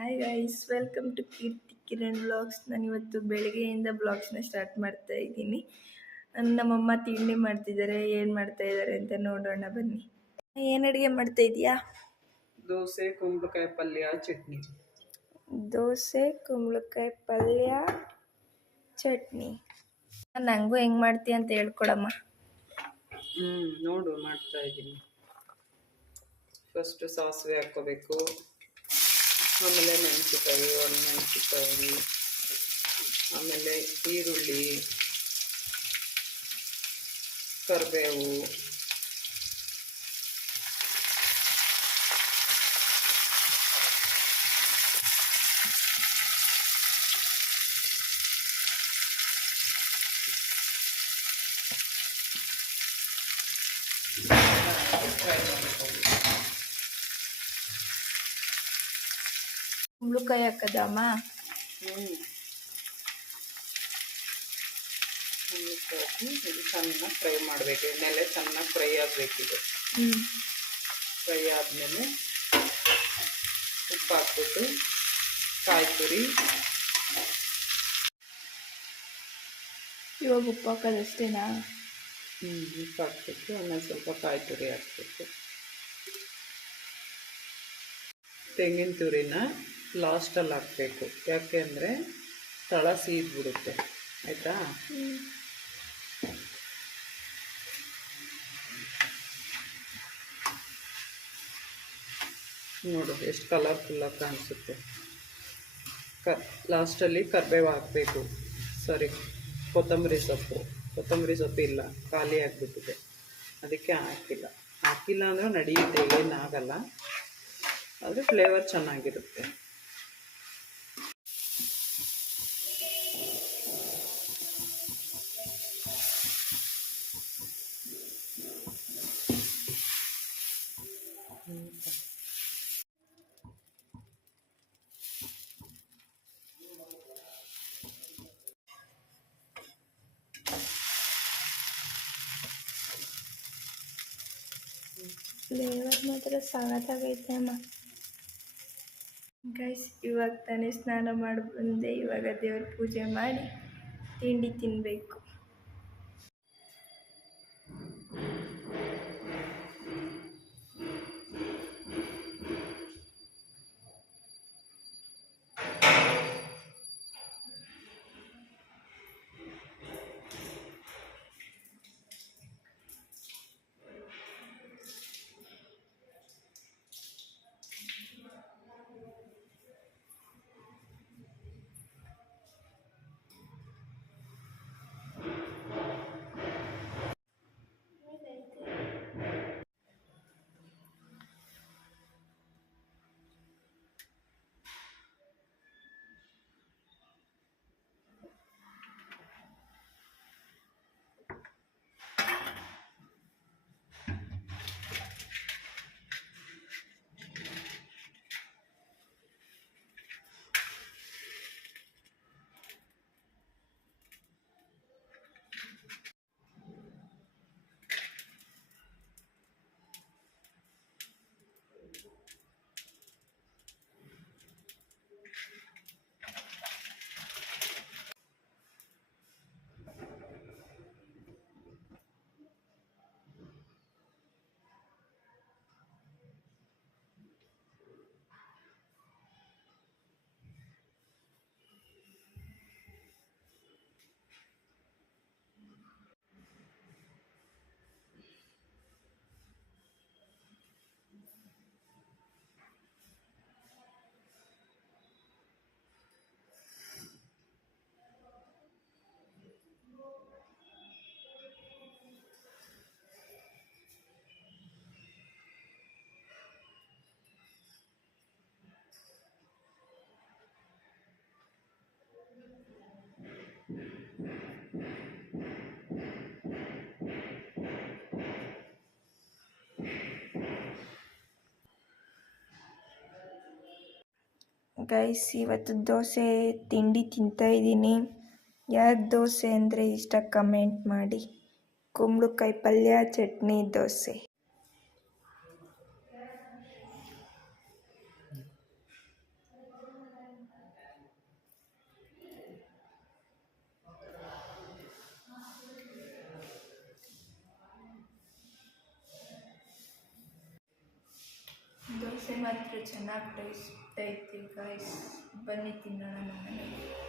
Hi guys welcome to Keerthi Kiran blogs ನಾನು ಇವತ್ತು ಬೆಳಗ್ಗೆಯಿಂದ ಬ್ಲಾಗ್ಸ್ನ ಸ್ಟಾರ್ಟ್ ಮಾಡ್ತಾ ಇದ್ದೀನಿ. ನಮ್ಮಮ್ಮ ತಿಂಡಿ ಮಾಡ್ತಿದ್ದಾರೆ ಏನು ಮಾಡ್ತಾ ಇದ್ದಾರೆ ಅಂತ ನೋಡೋಣ ಬನ್ನಿ. ಏನು ಅಡುಗೆ ಮಾಡ್ತಾ ಇದೀಯಾ ದೋಸೆ ಕುಂಬಳಕಾಯಿ ಪಲ್ಯ ಚಟ್ನಿ. ದೋಸೆ ಕುಂಬಳಕಾಯಿ ಪಲ್ಯ ಚಟ್ನಿ. ನನಗೂ ಹೆಂಗೆ ಮಾಡ್ತೀಯ ಅಂತ ಹೇಳ್ಕೊಡಮ್ಮ. ಹ್ಞೂ ನೋಡು ಮಾಡ್ತಾ ಇದ್ದೀನಿ. ಫಸ್ಟು ಸಾಸಿವೆ ಹಾಕ್ಕೋಬೇಕು. ಆಮೇಲೆ ಮೆಣಸಿಕಾಯಿ ಒಣಮೆಣಸಿಕಾಯಿ ಆಮೇಲೆ ಈರುಳ್ಳಿ ಕರಿಬೇವು ಫ್ರೈ ಮಾಡ್ಕೊಳ್ಳಿ ಕುಂಬಳಕಾಯಿ ಹಾಕದಮ್ಮ? ಹ್ಞೂ ಹಾಕಿ ಇದು ಚೆನ್ನಾಗಿ ಫ್ರೈ ಮಾಡಬೇಕು. ಎಣ್ಣೆಲೆ ಚೆನ್ನಾಗಿ ಫ್ರೈ ಆಗಬೇಕಿದೆ. ಹ್ಞೂ ಫ್ರೈ ಆದಮೇಲೆ ಉಪ್ಪು ಹಾಕ್ಬಿಟ್ಟು ಕಾಯಿ ತುರಿ. ಇವಾಗ ಉಪ್ಪು ಹಾಕೋದಷ್ಟೇನಾ? ಹ್ಞೂ ಉಪ್ಪು ಹಾಕ್ಬಿಟ್ಟು ಆಮೇಲೆ ಸ್ವಲ್ಪ ಕಾಯಿ ತುರಿ ಹಾಕ್ಬೇಕು ತೆಂಗಿನ ತುರಿನ ಲಾಸ್ಟಲ್ಲಿ ಹಾಕಬೇಕು. ಯಾಕೆ ಅಂದರೆ ತಳ ಸೀದ್ಬಿಡುತ್ತೆ. ಆಯಿತಾ? ನೋಡು, ಎಷ್ಟು ಕಲರ್ಫುಲ್ಲಾಗಿ ಕಾಣಿಸುತ್ತೆ. ಕ, ಲಾಸ್ಟಲ್ಲಿ ಕರ್ಬೇವು ಹಾಕಬೇಕು. ಸಾರಿ, ಕೊತ್ತಂಬರಿ ಸೊಪ್ಪು. ಕೊತ್ತಂಬರಿ ಸೊಪ್ಪು ಇಲ್ಲ, ಖಾಲಿ ಆಗಿಬಿಟ್ಟಿದೆ. ಅದಕ್ಕೆ ಹಾಕಿಲ್ಲ. ಹಾಕಿಲ್ಲ ಅಂದರೆ ನಡೆಯುತ್ತೆ, ಏನಾಗಲ್ಲ. ಆದರೆ ಫ್ಲೇವರ್ ಚೆನ್ನಾಗಿರುತ್ತೆ. ಫ್ಲೇವರ್ ಮಾತ್ರ ಸಖತ್ತಾಗೈತೆ ಅಮ್ಮ. ಗೈಸ್ ಇವಾಗ ತಾನೇ ಸ್ನಾನ ಮಾಡಿ ಬಂದೆ. ಇವಾಗ ದೇವ್ರ ಪೂಜೆ ಮಾಡಿ ತಿಂಡಿ ತಿನ್ನಬೇಕು ಗೈಸ್ ಇವತ್ತು ದೋಸೆ, ತಿಂಡಿ ತಿಂತಾಯಿದ್ದೀನಿ ಯಾರು ದೋಸೆ ಅಂದರೆ ಇಷ್ಟ ಕಮೆಂಟ್ ಮಾಡಿ. ಕುಂಬಳಕಾಯಿ ಪಲ್ಯ, ಚಟ್ನಿ, ದೋಸೆ. ದೋಸೆ ಮಾತ್ರ ಚೆನ್ನಾಗಿ ಟೇಸ್ಟ್ ಐತಿ ಗಾಯ್ಸ್ ಬನ್ನಿ ತಿನ್ನೋಣ ಮನೆಗೆ.